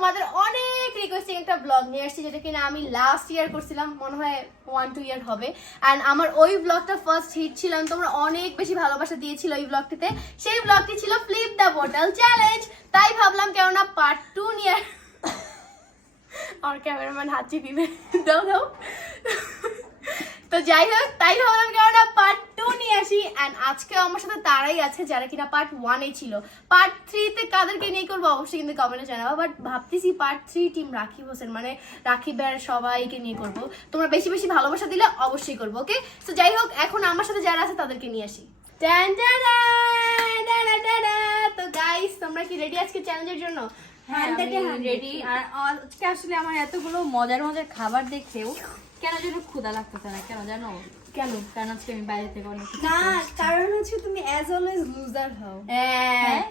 তোমাদের অনেক রিকোয়েস্টিং একটা ব্লগ নিয়ে আসছি, যেটা কিনা আমি লাস্ট ইয়ার করছিলাম, মনে হয় ওয়ান টু ইয়ার হবে। অ্যান্ড আমার ওই ব্লগটা ফার্স্ট হিট ছিলাম তোমরা অনেক বেশি ভালোবাসা দিয়েছিল ওই ব্লগটিতে সেই ব্লগটি ছিল ফ্লিপ দ্য বোটল চ্যালেঞ্জ তাই ভাবলাম, কেননা পার্ট টু নিয়ে আমার ক্যামেরাম্যান হাঁচি দিবে। দাও দাও। তো যাই হোক তাই ভাবলাম কেননা পার্ট টু নিয়ে আসি অ্যান্ড আজকে আমার সাথে তারাই আছে যারা কিনা পার্ট ওয়ানে ছিল। পার্ট থ্রিতে কাদেরকে নিয়ে করব অবশ্যই কিন্তু কমেন্টে জানাব বাট ভাবতেছি পার্ট থ্রি টিম রাখি হোসেন মানে রাখি বেড় সবাইকে নিয়ে করব। তোমরা বেশি বেশি ভালোবাসা দিলে অবশ্যই করব ওকে তো যাই হোক এখন আমার সাথে যারা আছে তাদেরকে নিয়ে আসি। তো গাইস তোমরা কি রেডি আজকে চ্যালেঞ্জের জন্য? হ্যাঁ রেডি আর আজকে আসলে আমার এতগুলো মজার মজার খাবার দেখেও কেন যেন ক্ষুধা লাগতেছে না কেন জানো? কেন? কারণ আজকে আমি বাইরে থেকে অনেক না কারণ হচ্ছে তুমি অ্যাজ অলওয়েজ লুজার হও। হ্যাঁ। হ্যাঁ?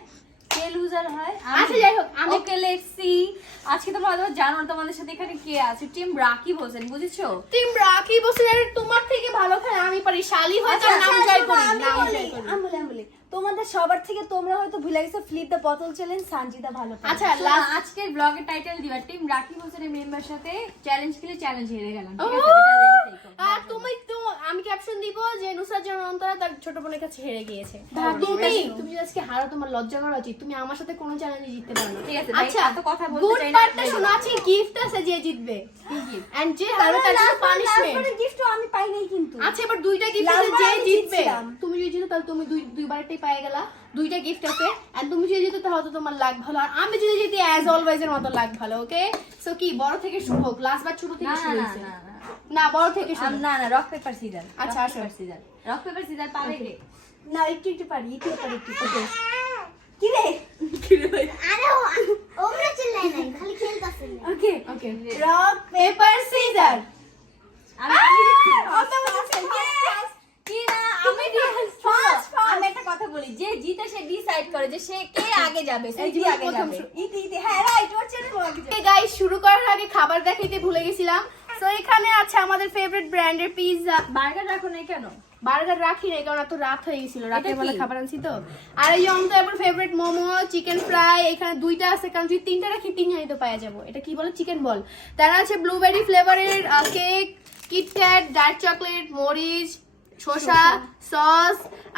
কে লুজার হয়? আচ্ছা, যাই হোক, আমি- লেটস আজকে তোমরা হয়তো জানো তোমাদের সাথে এখানে কে আছে। টিম রাকিব হোসেন বুঝেছ? টিম বসে আরে তোমার থেকে ভালো খেলে আমি পারি শালি আচ্ছা, নাম জয় করি নাম জয় করি। আমি বলি। তোমাদের সবার থেকে তোমরা হয়তো ভুলে গেছো ফ্লিপ দ্য বোতল চ্যালেঞ্জ সানজিদা ভালো। আচ্ছা লাস্ট আজকের ব্লগের টাইটেল দিবা টিম রাকিব হোসেনের মেম্বার সাথে চ্যালেঞ্জ খেলে চ্যালেঞ্জ হেরে গেলাম। আর তুমি তো আমি ক্যাপশন দিব যে নুসরাত জাহান অন্তরা তার ছোট বোনের কাছে হেরে গিয়েছে। তুমি তুমি আজকে হারো তোমার লজ্জা করা উচিত। তুমি আমার সাথে কোনো চ্যালেঞ্জে জিততে পারো না। ঠিক আছে, আচ্ছা এত কথা বলতে গুড চাই না, পার্টটা। শোনো আছে গিফট আছে যে জিতবে। এন্ড যে হারবে তার জন্য পানিশমেন্ট gift আমি পাই নাই কিন্তু। আচ্ছা এবার দুইটা গিফট আছে যে জিতবে। তুমি যদি জিতো তাহলে তুমি দুই দুইবারটাই পেয়ে গেলা দুইটা গিফট আছে। এন্ড তুমি যদি জিতো তাহলে তো তোমার লাগ ভালো। আর আমি যদি জিতি অ্যাজ অলওয়েজ এর মতো লাগ ভালো ওকে সো কি বড় থেকে শুরু হোক লাস্ট বার ছোট থেকে শুরু হয়েছে? না না। না বড় থেকে শুরু। না না রক পেপার সিজার আচ্ছা, আসো। সিজার রক পেপার সিজার পাবে কে? না একটু একটু পারি একটু পারি একটু একটু। কি রে? ওমরা চিল্লাই নাই খালি খেলতাছে। Okay okay rock paper scissor আমি আমি দিচ্ছি। না? আমি একটা কথা বলি। যে জিতে সে ডিসাইড করে যে সে কে আগে যাবে সে এই কি যে আগে যাবে। ইতি ইতি হ্যাঁ রাইট ওর চ্যানেল আগে যাও। গাইস শুরু করার আগে খাবার দেখাইতে ভুলে গেছিলাম। তো এখানে আছে আমাদের ফেভারিট ব্র্যান্ডের পিৎজা বার্গার রাখো নাই কেন? বার্গার রাখি নাই কারণ এত রাত হয়ে গেছিল। রাতের বেলা খাবার আনছি তো। আর এই অন্ত এবার ফেভারিট মোমো চিকেন ফ্রাই এখানে দুইটা আছে কারণ যদি তিনটা রাখি তিনজনই তো পাওয়া যাব। এটা কি বলে? চিকেন বল তারা আছে ব্লুবেরি ফ্লেভারের কেক কিটক্যাট ডার্ক চকলেট মরিচ শসা সস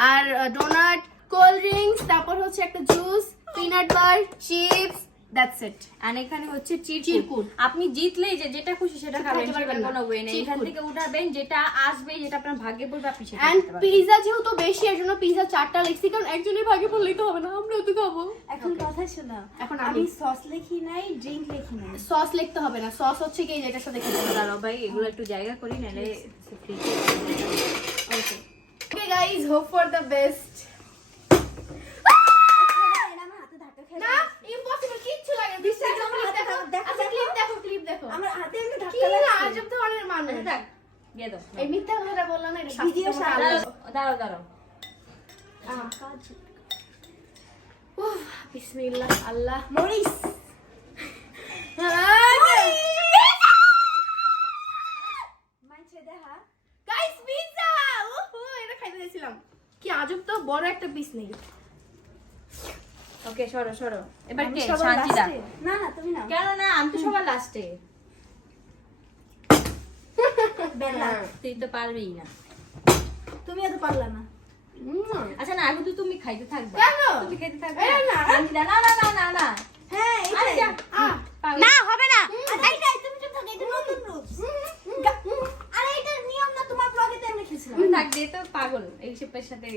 আর ডোনাট কোল্ড ড্রিঙ্কস তারপর হচ্ছে একটা juice peanut bar chips that's it আর এখানে হচ্ছে চিরকুট। আপনি জিতলেই যে যেটা খুশি সেটা খাবেন কোনো ওয়ে নেই। এখান থেকে উঠাবেন যেটা আসবে যেটা আপনার ভাগ্যে পড়বে আপনি সেটা পারবেন। পিৎজা যেহেতু বেশি এর জন্য পিৎজা চারটা লিখছি কারণ একজনের ভাগে পড়লেই তো হবে না আমরাও তো খাব। এখন কথা শোনা এখন আমি সস লিখি নাই ড্রিঙ্ক লিখি নাই। সস লিখতে হবে না সস হচ্ছে কি যেটার সাথে খেতে হবে। দাঁড়াও ভাই এগুলো একটু জায়গা করি নাহলে guys hope for the best না ইম্পসিবল কিচ্ছু লাগে বিশ্বাস দেখো দেখো, আচ্ছা ক্লিপ দেখো ক্লিপ দেখো। আমার হাতে এমনি ধাক্কা লাগছে। আজব ধরনের মানুষ। আচ্ছা, থাক, দাও এই মিথ্যা কথাটা বললাম না এটা ভিডিও দাঁড়াও দাঁড়াও বিসমিল্লাহ আল্লাহ। মরিস। আজব তো বড় একটা পিস নেই ওকে সরো সরো। এবার কে? শান্তিদা। না না তুমি না কেন না আমি তো সবার লাস্টে বেলা। তুই তো পারবেই না। তুমি এত পারলা না। আচ্ছা না আগে তো তুমি খাইতে থাকবে। কেন? তুমি খাইতে থাকবে। না। না না না না হ্যাঁ আহ, না হবে না আরে এটাই তুমি চুপ থাকো এটা নতুন রুলস আরে এটা নিয়ম না তোমার ব্লগে তো আমি লিখেছিলাম তুমি থাক দে তো সাথে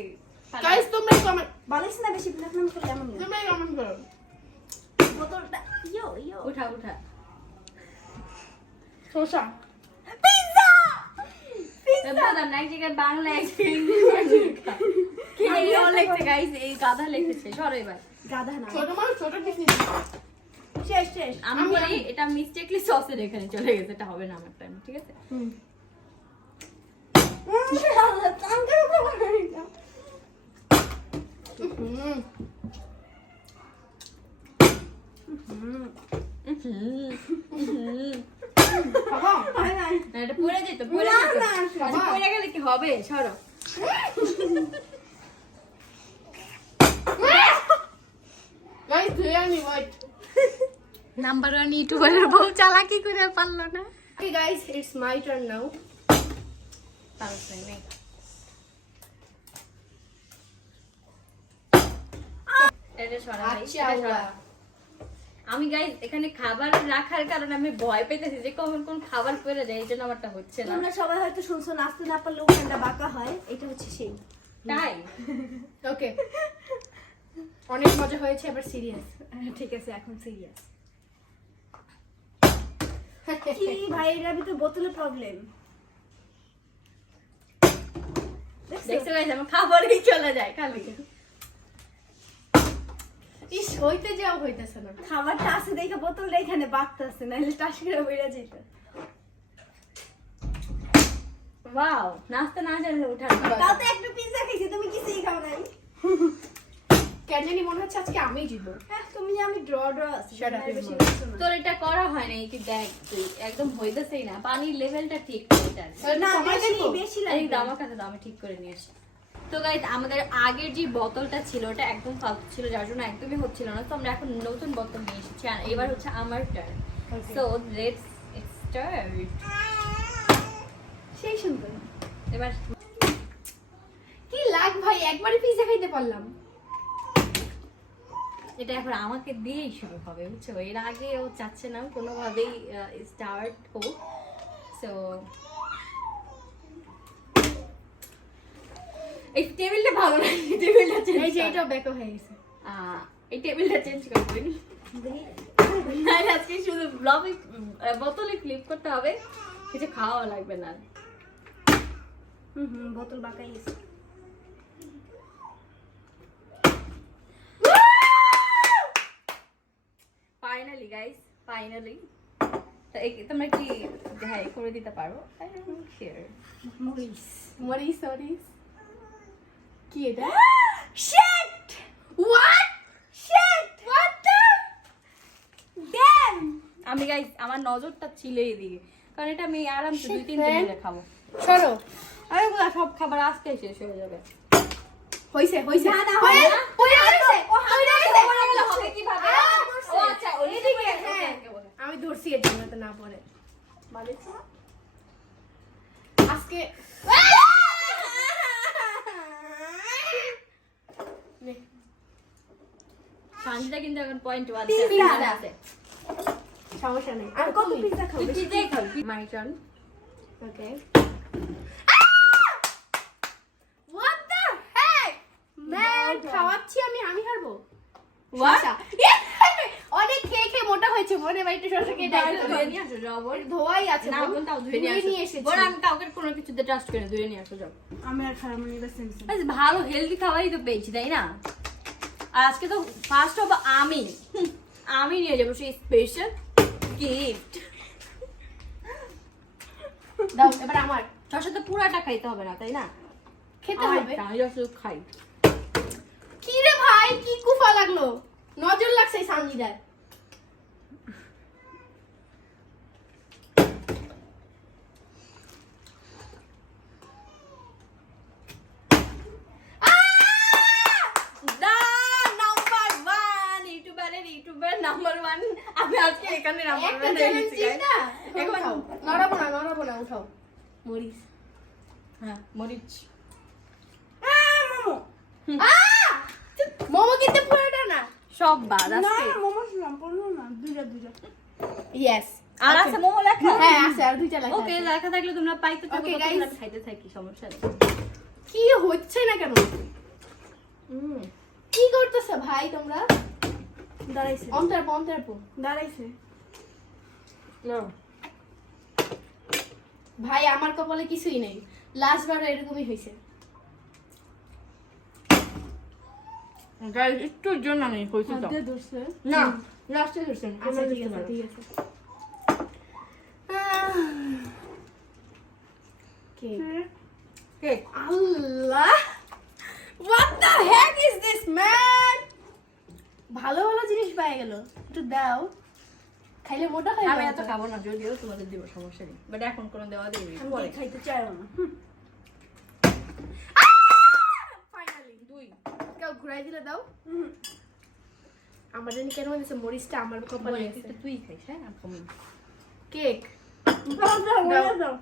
গাইস তোমরা কমেন্ট বলিস না বেশি প্ল্যাটফর্ম করলে এমন না। তোমরা কমেন্ট করো। বোতলটা ইয়ো ইয়ো। উঠা উঠা। শসা পিজ্জা বললাম না এক জায়গায় বাংলা কি লেখছে guys, এই গাধা লিখেছে। সরো এবার। গাধা না। ছোট মানুষ ছোট পিস শেষ শেষ। আমি বলি এটা মিস্টেকলি সসের এখানে চলে গেছে এটা হবে না আমার টাইম ঠিক আছে? হুম আঙ্কেল হুম খাব না, এটা পড়ে যেত পড়ে যেত পড়ে গাইস নাম্বার ওয়ান ইউটিউবারের বউ চালাকি করে পারল না। Okay guys, it's my turn এটা সরা ভাই, আচ্ছা, এটা। আমি গাইজ এখানে খাবার রাখার কারণে আমি ভয় পেতেছি যে কখন কোন খাবার পড়ে যায় এই জন্য আমারটা হচ্ছে না। তোমরা সবাই হয়তো শুনছো নাচতে না পারলেও ফ্যানটা বাঁকা হয় এটা হচ্ছে সেই। তাই? Okay. অনেক মজা হয়েছে এবার সিরিয়াস ঠিক আছে এখন সিরিয়াস কি ভাই এর ভিতরে বোতলের প্রবলেম দেখছ? গাইস আমার খাবারই চলে যায় খালি। ইস হইতে যাও হইতেছে না। খাবারটা আছে দেখে বোতলটা এখানে বাঁধতেছে নাহলে টাস করে বেড়ে যেত ওয়াও নাস্তা না জানলে উঠার তাও তো একটা পিৎজা খাইছি তুমি কিছুই খাও নাই। কেন জানি মনে হচ্ছে আজকে আমিই জিতবো। হ্যাঁ তুমি আমি ড্র ড্র আছি। তোর এটা করা হয় না কি দেখ তুই একদম হইতেছেই না। পানির লেভেলটা ঠিক এটা না বেশি? বেশি দাম কাছে দাম ঠিক করে নিয়ে আসি। তো গাইজ আমাদের আগের যে বোতলটা ছিল ওটা একদম ফালতু ছিল যার জন্য একদমই হচ্ছিল না। তো আমরা এখন নতুন বোতল নিয়ে এসেছি আর এবার হচ্ছে আমার টার্ন সো লেটস স্টার্ট সেই সুন্দর। এবার কি লাগ ভাই একবারই পিজা খাইতে পারলাম। এটা এখন আমাকে দিয়েই শুরু হবে বুঝছ? এর আগে ও চাচ্ছে না কোনোভাবেই স্টার্ট হোক। সো এই টেবিলটা ভালো টেবিলটা চেঞ্জ এই যে এটা হয়ে গেছে। এই টেবিলটা চেঞ্জ করবেন আজকে শুধু ব্লগে বোতলে ক্লিপ করতে হবে কিছু খাওয়া লাগবে না। হুম হুম বোতল বাঁকাই গেছে ফাইনালি গাইস ফাইনালি তোমরা কি হ্যাঁ করে দিতে পারো? মরিস মরিস মরিস কি এটা? Shit what shit what the damn আমি গাইস আমার নজরটা ছিল এদিকে কারণ এটা আমি আরামসে দুই তিন দিন. ধরে খাব। সরো। আরে ওগুলা সব খাবার আজকে শেষ হয়ে যাবে। হইছে হইছে। না, না, হয়ে গেছে। হবে কীভাবে? আমি ধরছি এর জন্য তো না পরে আজকে নে, কিন্তু এখন পয়েন্ট ওয়ান আছে। সমস্যা নেই। আর কত? পিজ্জাই খাবি? My turn okay. What the heck? Man, খাওয়াচ্ছি আমি আমি হারবো। What? শসা। অনেক খেয়ে খেয়ে মোটা হয়েছে মনে বাড়িতে। ধোয়াই আছে না বোন। বোন তাও ধুয়ে নিয়ে নিয়ে এসেছি। বোন আমি কাউকে কোনো কিছুতে ট্রাস্ট করে ধুয়ে নিয়ে আসো যাও। আমি আর খারাপ মনে করছি ভালো হেলদি খাবারই তো পেয়েছি তাই না? আর আজকে তো ফার্স্ট হব আমি আমি নিয়ে যাব সেই স্পেশাল গিফট দাও এবার আমার। শসা তো পুরাটা খাইতে হবে না তাই না? খেতে হবে। আমি শুধু খাই। কি রে ভাই কি কুফা লাগল? নজর লাগছে সানজিদার নাম্বার ওয়ান ইউটিউবারের ইউটিউবার নাম্বার ওয়ান আমি আজকে এখানে নড়াবো না নড়াবো না উঠাও। মরিস হ্যাঁ মরিচ। মোমো। কিন্তু পুরোটা না। সব বাদ না মোমো শুনলাম না দুইটা দুইটা। ইয়েস আর আছে মোমো লেখা? হ্যাঁ আছে আর দুইটা লেখা ওকে লেখা থাকলে তোমরা পাইতে থাকো Okay, ততক্ষণ guys. আমি খাইতে থাকি সমস্যা নেই। কি হচ্ছে না কেন? হুম। কি করতেছো ভাই তোমরা? দাঁড়াইছে। অন্তরাপ অন্তরাপ। দাঁড়াইছে। ভাই আমার কপালে কিছুই নেই। লাস্ট বার এরকমই হয়েছে। গাইস একটু জন্য আমি কইছি তো। না লাস্টে ধরছেন আচ্ছা ঠিক আছে ঠিক আছে। Cake cake Allah! What the heck is this man ভালো ভালো জিনিস পেয়ে গেল। একটু দাও। খাইলে মোটা হয়ে আমি এত খাব না যদিও তোমাদের দিব সমস্যা নেই। বাট এখন কোনো দেওয়া দিবি পরে খাইতে চাইও না ফাইনালি দুই। কেউ ঘুরাই দিলে দাও। আমার জানি কেন হচ্ছে মরিচটা আমার কপালে তুই- খাইস হ্যাঁ? কেক। দাও, দাও, বলে দাও।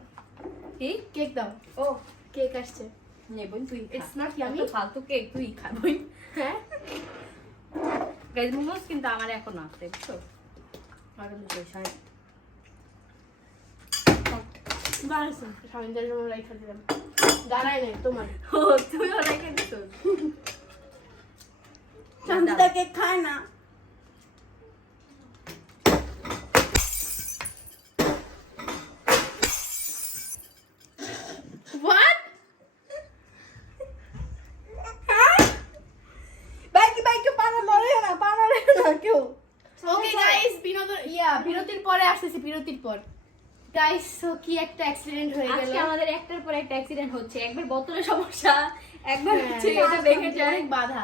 কি? কেক দাও। ও কেক আসছে। নে তুই It's not yummy? ফালতু কেক তুই হ্যাঁ? গাইজ মোমোস কিন্তু আমার এখন আসছে বুঝছ? রাইখা দিলাম দাঁড়াই নাই তোমার ও ওরা কে দিছো শান্তিদা কেক খায় না হোয়াট বাইকে বাইকে পানা লড়ে না পানা লড়ে না কেউ ওকে গাইস বিনোদন ইয়া বিরতির পরে আসতেছি বিরতির পর। গাইস কি একটা অ্যাক্সিডেন্ট হয়ে গেল। আজকে আমাদের একটার পর একটা অ্যাক্সিডেন্ট হচ্ছে। একবার বোতলের সমস্যা একবার হ্যাঁ, হচ্ছে এটা দেখে যায়। অনেক বাধা।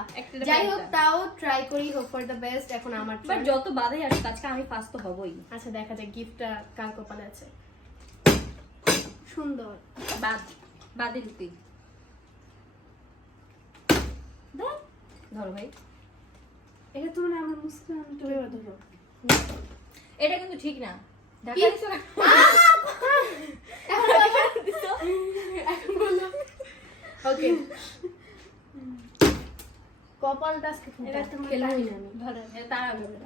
যাই হোক তাও ট্রাই করি হোপ ফর দ্য বেস্ট এখন আমার বাট যত বাধাই আসুক আজকে আমি ফার্স্ট তো হবই। আচ্ছা দেখা যাক গিফটটা কার কপালে আছে। সুন্দর। বাদ বাদে ঢুকি ধরো। ভাই। এটা তুমি না আমার মুসকান তুমি ধরো। এটা কিন্তু ঠিক না। কপালটা আমি। ধরো তারা বলে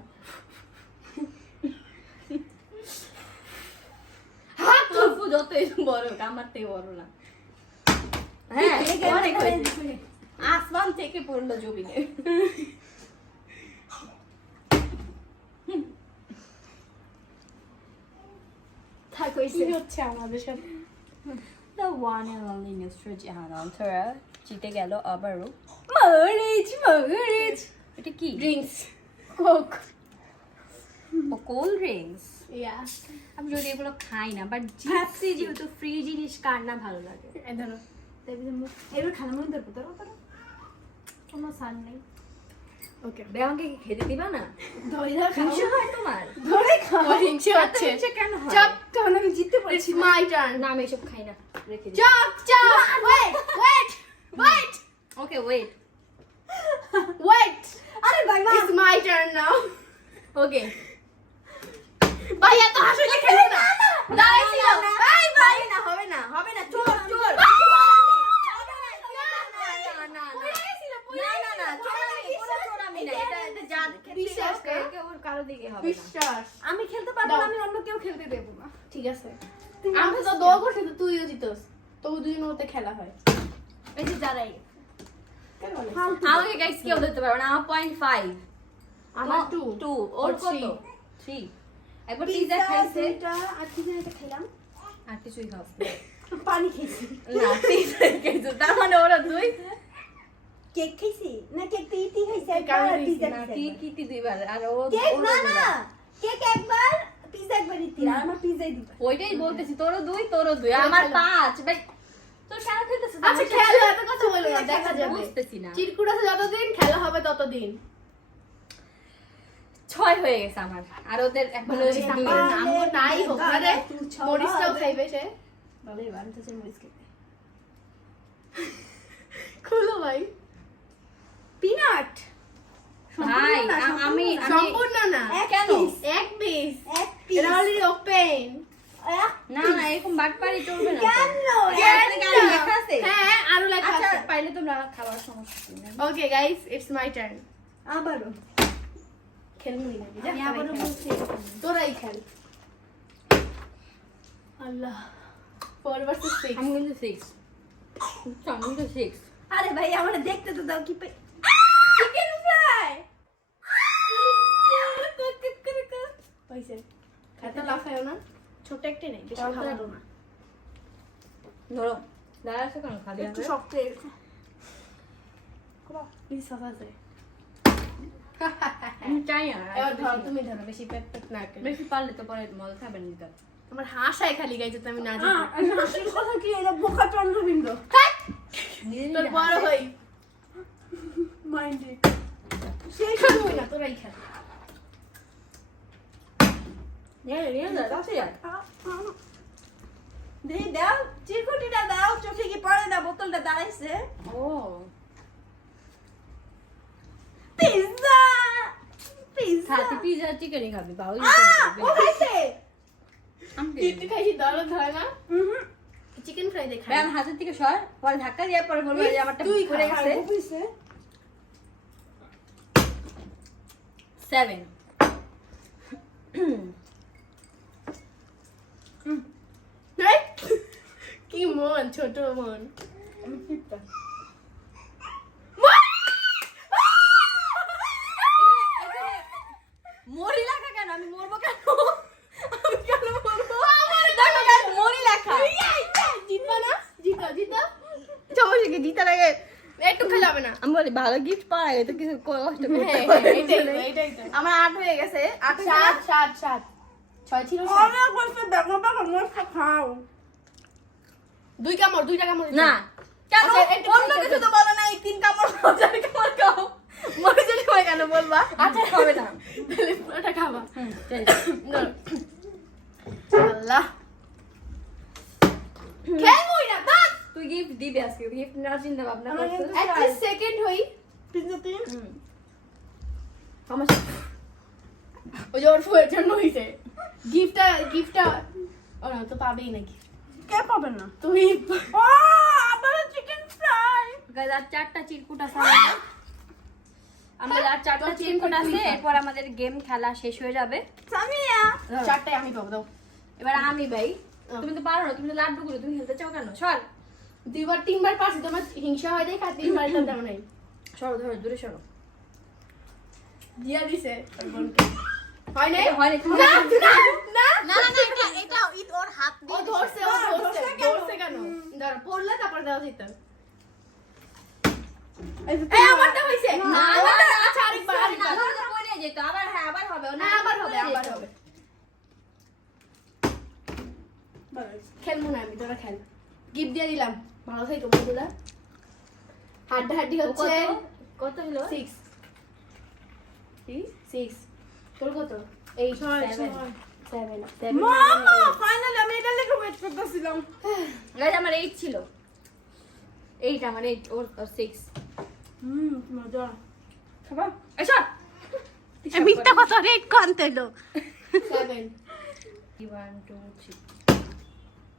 যতই বড় হোক, আমার থেকে বড় না। হ্যাঁ আসমান থেকে পড়ল জমিনে। থাক হইছে হচ্ছে আমাদের সাথে The one and only Mr. Jahan Antara জিতে গেল আবারও মরিচ মরিচ এটা কি ড্রিঙ্কস কোক ও কোল্ড ড্রিঙ্কস ইয়া আমি যদি এগুলো খাই না বাট জিপসি যেহেতু ফ্রি জিনিস কার না ভালো লাগে ধরো এবার খানা মনে ধরবো ধরো ধরো কোনো সার নেই ওকে বে আমাকে খেতে দিবা না ধরে দাও হয় তোমার ধরে খাও হিংসে হচ্ছে হিংসা কেন হয় চপ তখন আমি জিততে পারছি মাই টার্ন না আমি এসব খাই না রেখে দিই chop chop wait wait wait okay wait wait আরে ভাই মা ইটস মাই টার্ন নাও ওকে ভাই এত হাসিতে খেলো না দাঁড়াইছিল ভাই ভাই না হবে না হবে না চোর চোর বিশ্বাস কর। কারও দিকে হবে বিশ্বাস। আমি খেলতে পারব না আমি অন্য কেউ খেলতে দেবো না। ঠিক আছে। আমি তো দোয়া করছি তো তুইও জিতস। তবু দুজনের মধ্যে খেলা হয়। এই যে? ফালতু। আমাকে গাইস কেউ দিতে পারবে না আমার পয়েন্ট ফাইভ আমার টু টু ওর কত? থ্রি একবার পিজা খাইছে। আর কি যেন খেলাম। আর কিছুই খাও পানি খেয়েছি। না পিজা খাইছে তার মানে ওরা দুই। কেক খাইছি? না কেক তো ইতি খাইছি কেক একবার আমি পিজা কি কি দুইবার আর ও কেক না না কেক একবার পিজা একবার ইতি আর আমার পিজাই দিবা। ওইটাই বলতেছি তোরও দুই তোরও দুই আমার পাঁচ ভাই। আচ্ছা খেলো এত কথা বলো না দেখা যাবে। বুঝতেছি না। চিরকুট আছে যতদিন খেলা হবে ততদিন। ছয় হয়ে গেছে আমার আর ওদের এখন হচ্ছে দুই। বাবা। আমগো নাই হোক আরে মরিচটাও খাইবে সে। বাবা এবার তো সে মরিচ খেতে। খুলো ভাই। পিনাট ভাই আমি সম্পূর্ণ না। কেন? এক পিস এক এটা পিস অলরেডি ওপেন না না এরকম বাটপারি চলবে না। কেন? আছে? হ্যাঁ আরও লেখা আচ্ছা আছে। পাইলে তোমরা খাবার সমস্যা okay guys it's my turn আবারও। খেলবি না আমি আবারও বলছি তোরাই খেল। আল্লাহ। ফোর ভার্সেস সিক্স আমি কিন্তু সিক্স আমি কিন্তু সিক্স আরে ভাই আমার দেখতে তো দাও কি চিকেন ফ্রাই হয়েছে খাতা লাফায়ও না? ছোট একটা নেই বেশি তাও না। ধরো। দাঁড়া কেন খালি একটু শক্ত হয়ে গেছে। বেশি আছে। চাই না এবার ধরো তুমি ধরো বেশি পেট পেট না বেশি পারলে তো পরে মজা খাবেন নিতে আমার হাসায় খালি গাইছে তো আমি না হাসির কথা কি? এটা বোকা চন্দ্রবিন্দু নিজে তোর নিজে বড় হাসে। হই মাইন্ডে সেই খেলবই না তোরাই খেল নিয়ে যা, নিয়ে যা, কাছে যা। দে দাও চিরকুটিটা দাও চোখে কি পড়ে না বোতলটা ও পিজ্জা হ্যাঁ তুই পিজা চিকেনই খাবি বাবু ও খাইছে খাইছি দরদ হয় না চিকেন ফ্রাই দিয়ে খাই হাতের থেকে সর পরে ধাক্কা দিয়ে পরে বলব যে আমারটা তুই পড়ে গেছে সেভেন কি মন ছোট মন আমি ফিফটা মরি লেখা কেন? আমি মরবো কেন? আমি কেন মরবো? দেখো guys, মরি লেখা জিতবা না জিতো জিতো সমস্যা জিতার আগে একটু খেলে হবে না। আমি বলি ভালো গিফট পাওয়ার আগে তো কিছু কষ্ট করতে হ্যাঁ, হয়। আমার আট হয়ে গেছে। আট সাত সাত সাত। ছয় ছিল অনেক বলছে দেখো দেখো মশলা খাও। দুই কামড় দুইটা কামড় না কেন? আচ্ছা, অন্য কিছু তো বলো। না এই তিন কামড় খাও চার কামড় খাও। মরিচের সময় কেন বলবা? আচ্ছা হবে না। তাহলে পুরোটা খাবা। হুম, ঠিক ধরো। আল্লাহ। খেলবই না বাস তুই গিফট দিবি আজকে গিফট নেওয়ার চিন্তা ভাবনা করছিস। কিন্তু- সেকেন্ড হই। ওই যে ওর ফুয়ের জন্য হইছে। গিফটটা গিফটটা ও তো পাবেই নাকি? কে পাবে না? তুই ও আবার চিকেন ফ্রাই গাইজ আর চারটা চিরকুট আছে আমাদের। আর চারটা চিরকুট আছে এরপর আমাদের গেম খেলা শেষ হয়ে যাবে। সামিয়া! চারটায় আমি পাবো দাও। এবার আমি ভাই। তুমি তো পারো না তুমি তো লাড্ডু গুলো তুমি খেলতে চাও কেন? সর দুইবার তিনবার পারছি তোমার হিংসা হয় দেখ আর তিনবার তো তেমন নাই। সরো ধরো দূরে সরো। দিয়া দিছে। হয় নাই? এটা হয়নি, তুমি- না না না না। না না এটা এটা ওর হাত দিয়ে ধরছে ও ধরছে ধরছে কেন? ধরছে পড়লে তারপর দেওয়া যেত। এই আমারটা হইছে। না, না, আমারটা না, আরেকবার। আরেকবার তো পড়ে যেত আবার হ্যাঁ আবার হবে না না আবার হবে আবার হবে। খেলব না আমি তোরা খেল। গিফট দিয়ে দিলাম। ভালো থাকো বন্ধুরা। হাড্ডা হাড্ডি হচ্ছে কত? কত হলো? সিক্স সিক্স তোর কত? এইট ছয়, সেভেন ছয়। সেভেন মামা ফাইনালি আমি এটা লেগে ওয়েট করতেছিলাম। আমার এইট ছিল। এইট আমার এইট ওর সিক্স হুম মজা। খাবা? এসব মিথ্যা কথা রেড কানতে লো সেভেন ওয়ান টু থ্রি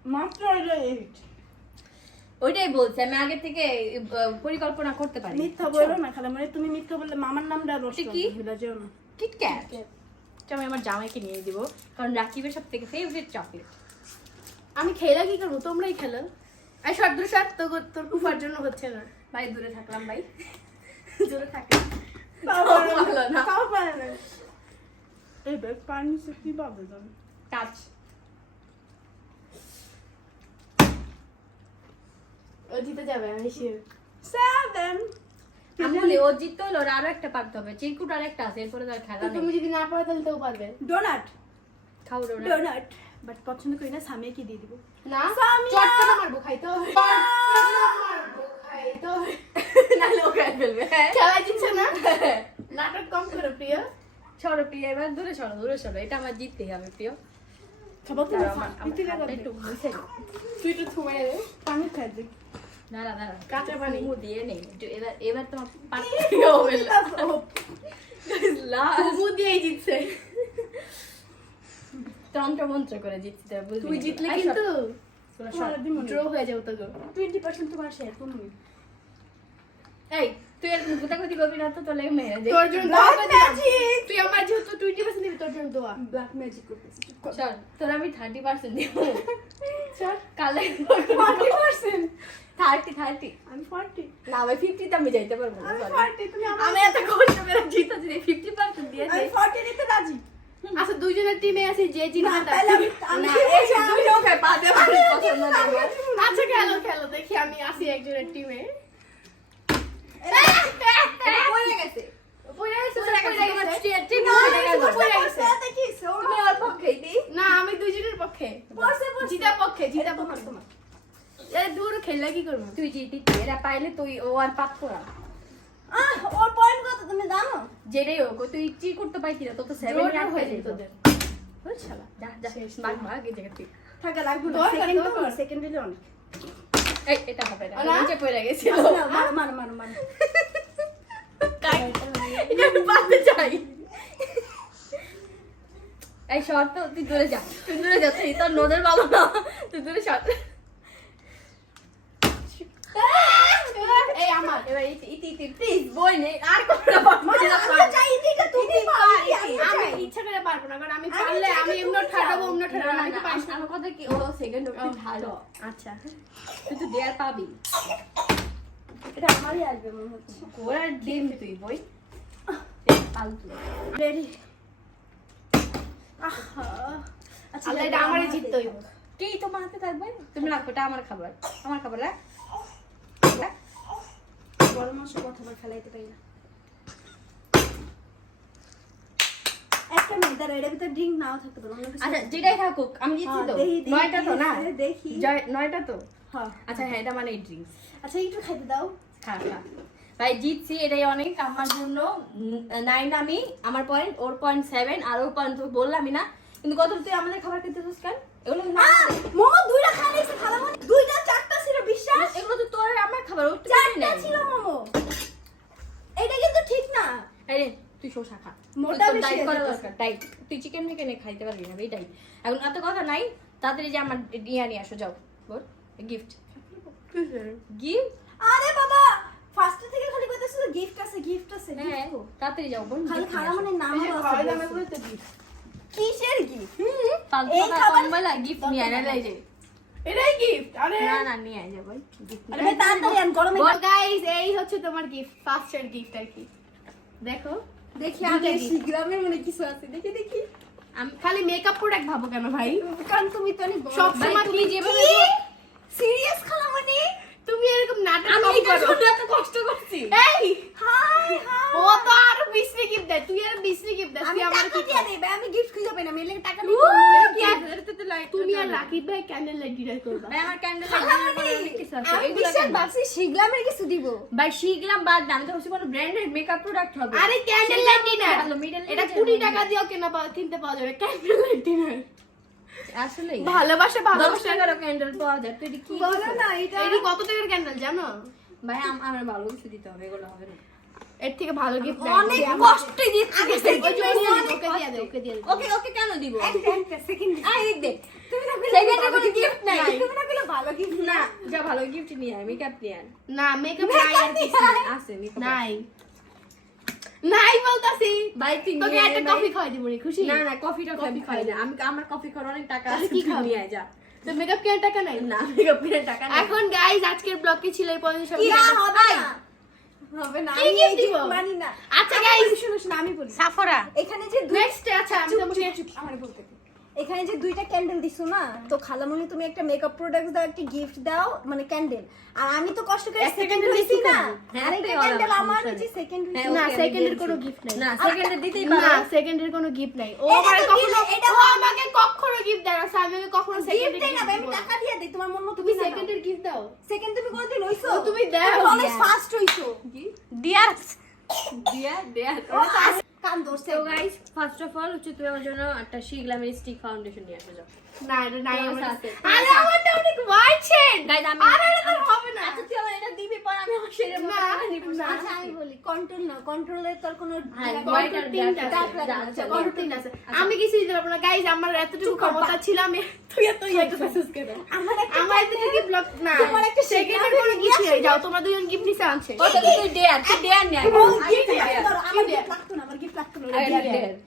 মাত্র হলো এইট ওইটাই বলছি আমি আগে থেকে পরিকল্পনা করতে পারি। মিথ্যা বলো না খালা মানে তুমি মিথ্যা বললে মামার নামটা এটা কি? ভুলে যেও না। কিটক্যাট আমি আমার জামাইকে নিয়ে দিব কারণ রাকিবের সব থেকে ফেভারিট চকলেট আমি খেলা কি করব তোমরাই খেলো আর তো তোর কুফার জন্য হচ্ছে না। ভাই দূরে থাকলাম ভাই। দূরে থাকে। তাও পারে না। এই পানি সে কি পাবে জানো টাচ ও জিতে যাবে আমি শিওর সেভেন আমি বলি ও জিততে হলো ওর আরও একটা পারতে হবে। চিরকুট আর একটা আছে এরপরে তার খেলা তুমি যদি না পারো তাহলে তো পারবে। ডোনাট খাও ডোনা ডোনাট বাট পছন্দ করি না সামিয়া কি দিয়ে দিব। না! চটকাটা মারবো খাইতে হবে। মারবো খাইতে হবে। ও খেয়ে ফেলবে হ্যাঁ। খেলা জিতছে না? নাটক কম করো প্রিয়। সরো প্রিয় এবার দূরে সরো দূরে সরো। এটা আমার জিততেই হবে প্রিয়। তো। তুই পানি খাই দিই দাঁড়া দাঁড়া। কাঁচা পানি। দিয়ে নেই এবার এবার তোমার হবে লাস্ট তুমু দিয়েই জিতছে তন্ত্র মন্ত্র করে জিতছি তো বুঝবি তুমি জিতলে কিন্তু। ড্র হয়ে যাও তো গো টোয়েন্টি পার্সেন্ট তোমার শেয়ার তুমি এই তুই এরকম গুতাগুতি করবি না তো তোলে তোর জন্য! তুই আমার যেহেতু টোয়েন্টি পার্সেন্ট দিবি তোর জন্য দোয়া। ব্ল্যাক ম্যাজিক করতেছি চল তোর আমি থার্টি পার্সেন্ট দিব। চল। কালে ফর্টি পার্সেন্ট থার্টি থার্টি আমি ফর্টি না ভাই ফিফটিতে আমি যাইতে পারব না আমি ফর্টি তুমি আমি এত কষ্ট করে জিতে যদি ফিফটি পার্সেন্ট দিয়ে আমি ফর্টি নিতে রাজি। আচ্ছা দুইজনের টিমে আছে যে আচ্ছা খেলো খেলো দেখি আমি আসি একজনের টিমে না, আমি দুইজনের পক্ষে। জিতা পক্ষে জিতা পক্ষে। এ দূর খেললে কি করব? তুই জিতি এরা পাইলে তুই ও আর পাত করা তুমি জানো যেটাই হোক ও তুই চির করতে পাইতি না তো তো সেভেন জোর হয়ে যেত। তোদের। শালা। যা যা ভাগ ভাগ এই জায়গা থেকে। থাকা লাগবে না। সেকেন্ড তো সেকেন্ড দিলে অনেক। এই এটা হবে না না? নিচে পড়ে গেছিল মারো মারো মারো মারো এটা আমি চাই। এই শর্ট তুই দূরে যা। তুই দূরে যা তুই তোর নজর পাবো না। তুই দূরে শর্ট এই আমার এবার ইতি ইতি ইতি প্লিজ বই নেই আর কোনো আমি চাই এটা তুমি পারো আমি আমি চাই। ইচ্ছা করে পারব না কারণ আমি আমি পারলে চাই আমি যে এমন তুমি ঠাটাবো পারো। অমন ঠাটাবো আমি তো পারিস না। আমার কথা কি ও সেকেন্ড অব্দি ভালো আচ্ছা। তুই তো দেয়ার পাবি। এটা আমারই আসবে মনে হচ্ছে। ওরা ডিম তুই বই। রেডি আচ্ছা আল্লাহ এটা আমারই জিততে হইব। কি তোমার হাতে থাকবে? তুমি রাখো এটা আমার খাবার। আমার খাবার রাখ রাখ। বড় মাসে ফেলাইতে পারি না একটা মিনিট দাঁড়া এটার ভিতরে ড্রিঙ্ক নাও থাকতে পারো অন্য কিছু আচ্ছা যেটাই থাকুক আমি জিতছি হ্যাঁ, তো। দেখি, দেখি, নয়টা তো না? দেখি, দেখি। নয়টা তো? হ্যাঁ। আচ্ছা হ্যাঁ এটা মানে ড্রিঙ্কস আচ্ছা একটু খাইতে দাও। ভাই জিতছি এটাই অনেক। আমার জন্য নাইন আমি আমার পয়েন্ট ওর পয়েন্ট সেভেন আর ওর পয়েন্ট তো বললামই না। কিন্তু কত তুই আমাদের খাবার খেতে চাস কেন? এগুলো না মোমো দুইটা খাওয়া নিয়েছে বিশ্বাস? এগুলো তো তোর আমার খাবার তো চারটা ছিল মোমো। এটা কিন্তু ঠিক না। আরে তুই শোষা খা। মোটা বেশি ডাইট করা দরকার ডাইট তুই চিকেন মিকেন খাইতে পারবি না এটাই। এখন এত কথা নাই তাড়াতাড়ি যে আমার ইয়া নিয়ে আসো যাও। বল গিফট গিফট আরে বাবা ফার্স্ট থেকে খালি কইতেছিল গিফট আছে গিফট আছে হ্যাঁ তাড়াতাড়ি যাও বোন খালি খালা মানে নাম কিসের গিফট ফালতু এই কথা খাবার- বলা গিফট নিয়ে আয় না যে এটাই গিফট আরে। না না নিয়ে আয় ভাই আরে ভাই তাড়াতাড়ি আন গরমে গাইস এই হচ্ছে তোমার গিফট ফার্স্ট এর গিফট আর কি। দেখো দেখি আমি। শিগ্রামের মনে কিছু আছে দেখি দেখি। আমি খালি মেকআপ প্রোডাক্ট ভাবো কেন ভাই? কারণ তুমি তো অনেক। সব সময় তুমি তুমি যেভাবে সিরিয়াস খালা মানে? তুমি এরকম নাটক আমি এত কষ্ট করছি। এই! High high. ও তো আরও বিশ্রী গিফট দেয়। তুই আরও বিশ্রী গিফট দেয় আমি টাকা কি দিয়ে দেবে আমি গিফট খুঁজে পাই না মেলে টাকা দিয়ে কি আর- তুমি আর রাকিব ভাই ক্যান্ডেল লাইট ডিনার করবা। ভাই আমার ক্যান্ডেল অনেক কিছু আছে আমি কেন? ভাবছি শিগ্রামের কিছু দিব। ভাই শিখলাম বাদ আমি তো ভাবছি কোনো ব্র্যান্ডেড মেকআপ প্রোডাক্ট হবে। আরে ক্যান্ডেল লাইট ডিনার এটা range 20 টাকা দিয়েও কেনা পাওয়া কিনতে পাওয়া যাবে। ক্যান্ডেল লাইট ডিনার আসলে ভালোবাসা ভালোবাসা। টাকার ক্যান্ডেল পাওয়া যায়। তুই কি বলো না এটা এটি কত টাকার ক্যান্ডেল জানো? ভাই আমার ভালো কিছু দিতে হবে এগুলো হবে না। এর থেকে ভালো গিফট অনেক কষ্টে দিচ্ছি। ওকে দিয়ে দে ওকে দিয়ে দে। ওকে ওকে কেন দিব? সেকেন্ড আই দেখ দেখ তুমি না সেকেন্ডে কোনো গিফট নাই। তুমি না কইলে ভালো গিফট না যা ভালো গিফট নিয়ে আয় মেকআপ নিয়ে আয়। না মেকআপ নাই আর কিছু আছে মেকআপ নাই। নাই বলতাছি ভাই তুই তোকে একটা কফি। খাওয়াই দিব রে খুশি না না কফি টফি আমি খাই না আমি আমার কফি খাওয়ার অনেক টাকা আছে কি খাবি? নিয়ে যা তো মেকআপ কেনার টাকা নাই না মেকআপ কেনার টাকা নাই এখন গাইস আজকের ব্লগে ছিল এই পর্যন্ত সব কি হবে না হবে না আমি দিব? মানি না আচ্ছা আমি বলি, শোনো শোনো আমি বলি সাফরা এখানে যে নেক্সট আচ্ছা আমি তোমাকে আমার বলতে। এখানে যে দুইটা ক্যান্ডেল দিছো না তো খালামণি তুমি একটা মেকআপ প্রোডাক্ট দাও একটা গিফট দাও মানে ক্যান্ডেল আর আমি তো কষ্ট করে সেকেন্ড দিছি না। হ্যাঁ, আরেকটা ক্যান্ডেল আমার নেই। সেকেন্ড হ্যাঁ, না সেকেন্ডের কোনো গিফট নাই। না সেকেন্ডে দিতেই না পারো সেকেন্ডের কোনো গিফট নাই। ও আমাকে তো কখনো এটা আমাকে কখনো গিফট দেয় না। so আমি ওকে কখনো গিফট সেকেন্ডের দেই না আমি টাকা দিয়ে দেই তোমার মন মতো তুমি। সেকেন্ডের গিফট দাও। সেকেন্ড তুমি কোনদিন হইছো? তুমি দাও। Yeah. ফার্স্ট হইছো। দিয়াস দিয়া দিয়া কান ধরছে তো গাইস ফার্স্ট অফ অল হচ্ছে তুমি আমার জন্য একটা স্টিক ফাউন্ডেশন নিয়ে আসো না এটা নাই আমার। আরে আমারটা অনেক হোয়াইট শেড গাইস আমি আরে এটা হবে না। আচ্ছা তুই আমার এটা দিবি পর আমি আমার না, না। আচ্ছা আমি বলি কন্ট্রোল না কন্ট্রোলের তোর কোনো হ্যাঁ, আর তিনটা black black আছে, কন্ট্রোল আমি কিছু দিতে পারব না। গাইজ আমার এতটুকু ক্ষমতা ছিল আমি তুই এত করছিস কেন আমার আমার এতটুকু ব্লক না। তোমার একটা সেকেন্ডের signal কোনো কিছু যাও তোমরা দুজন গিফট নিতে আনছে। ও তুই ডেয়ার তুই ডেয়ার আমি আমার কি লাগতো না, আমার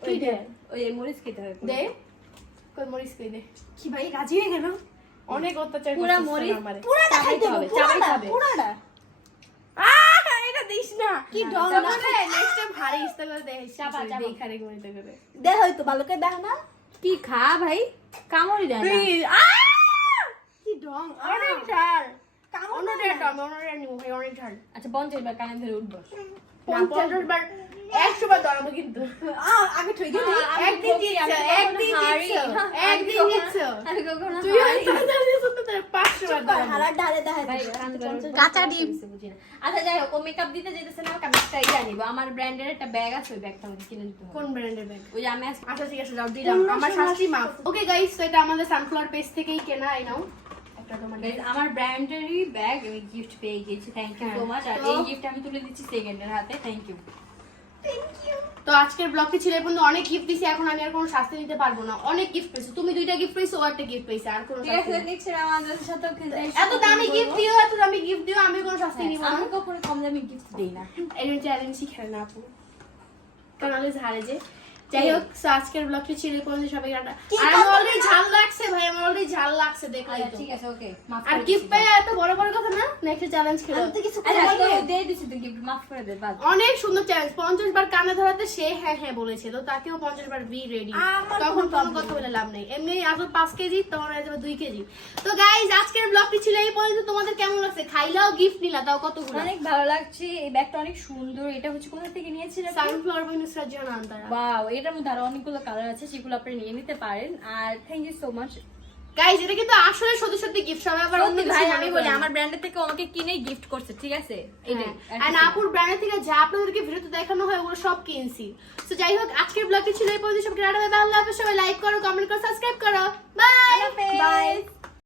ওই কি ওই মরিচ খেতে হবে দে কই মরিস কই দে কি ভাই, রাজি হয়ে গেল? অনেক অত্যাচার পুরা মরিচ পুরাটা খাইতে হবে, হবে, চাবাইতে হবে। পুরাটা। এটা দিস না কি ডং না? নেক্সট টাইম ভারী ইস্তা করে দে চাপা, চাপা। দেই খারে করে দেখ হয়তো, ভালো করে দেখ না। কি খা ভাই কামড়ই দেয় না কি ডং, অনেক ঝাল কামড় দেয় না। ডেটা অন্য ডেটা নিব ভাই অনেক ঝাল আচ্ছা পঞ্চাশ বার কানে ধরে উঠবো পঞ্চাশ বার একশো বার ধরাবো কিন্তু। আগে ঠই গেলি। একদিন একদিন। আচ্ছা যাই হোক ও মেকআপ দিতে যেতেছে না ওকে আমি একটা ইয়া নিবো আমার ব্র্যান্ডের একটা ব্যাগ আছে ওই ব্যাগটা আমাকে কিনে দিতে কোন ব্র্যান্ডের ব্যাগ ওই আমি আচ্ছা ঠিক আছে যাও দিলাম। আমার শাস্তি মাপ ওকে গাইস তো এটা আমাদের সানফ্লাওয়ার পেজ থেকেই কেনা নাও Guys, আমার ব্র্যান্ডেরই ব্যাগ আমি গিফট পেয়ে গেছি থ্যাংক ইউ সো হ্যাঁ, মাচ আর এই গিফট আমি তুলে দিচ্ছি সেকেন্ডের হাতে। Thank you. তো আজকের ব্লগটি ছিল বন্ধু অনেক গিফট দিছি এখন আমি আর কোনো শাস্তি দিতে পারব না। অনেক গিফট পেয়েছি। তুমি দুইটা গিফট পেয়েছ ও একটা গিফট পেয়েছে আর কোনো। এত দামি গিফট দিও এত দামি গিফট দিও আমি কোনো শাস্তি হ্যাঁ, নিব না। আমি কখনো কম দামি গিফট দেই না। এই চ্যালেঞ্জ শিখে না আপু। কারণ আমি হারে যে যাই হোক আজকের ব্লগটি পর্যন্ত সবাই আর আমার অলরেডি ঝাল লাগছে ভাই আমার অলরেডি ঝাল লাগছে দেখলাই আচ্ছা তো। ঠিক আছে ওকে মাফ আর গিফট পেয়ে এত বড় বড় কথা না? নেক্সট চ্যালেঞ্জ খেলো। আমি তো কিছু। দিয়ে দিছি তো গিফট মাফ করে দে বাদ অনেক সুন্দর চ্যালেঞ্জ পঞ্চাশ বার কানে ধরাতে সে হ্যাঁ হ্যাঁ বলেছে তো তাকেও পঞ্চাশ বার বি রেডি তখন কোনো কথা বলে লাভ নেই। এমনি আজ পাঁচ কেজি তোমার হয়ে যাবে দুই কেজি। তো গাইজ আজকের ব্লগটি ছিল এই পর্যন্ত। তোমাদের কেমন লাগছে? খাইলাও গিফট নিলা তাও কতগুলো? অনেক ভালো লাগছে এই ব্যাগটা অনেক সুন্দর এটা হচ্ছে কোথা থেকে নিয়েছিলেন সানফ্লাওয়ার বিনুসরার জন্য আন্তারা ওয়াও এটার মধ্যে আরও অনেকগুলো কালার আছে সেগুলো আপনি নিয়ে নিতে পারেন। আর thank you so much guys এটা কিন্তু আসলে সত্যি সত্যি গিফট সবাই আবার অন্য ভাই আমি বলি আমার ব্র্যান্ডের থেকে আমাকে কিনে গিফট করছে ঠিক আছে? আর না। আপুর ব্র্যান্ড থেকে যা আপনাদেরকে ভিডিওতে দেখানো হয় ওগুলো সব কিনছি। তো যাই হোক আজকের ব্লগটি ছিল এই পর্যন্ত। রাডা আল্লাহ হাফেজ সবাই লাইক করো কমেন্ট করো সাবস্ক্রাইব করো। Bye by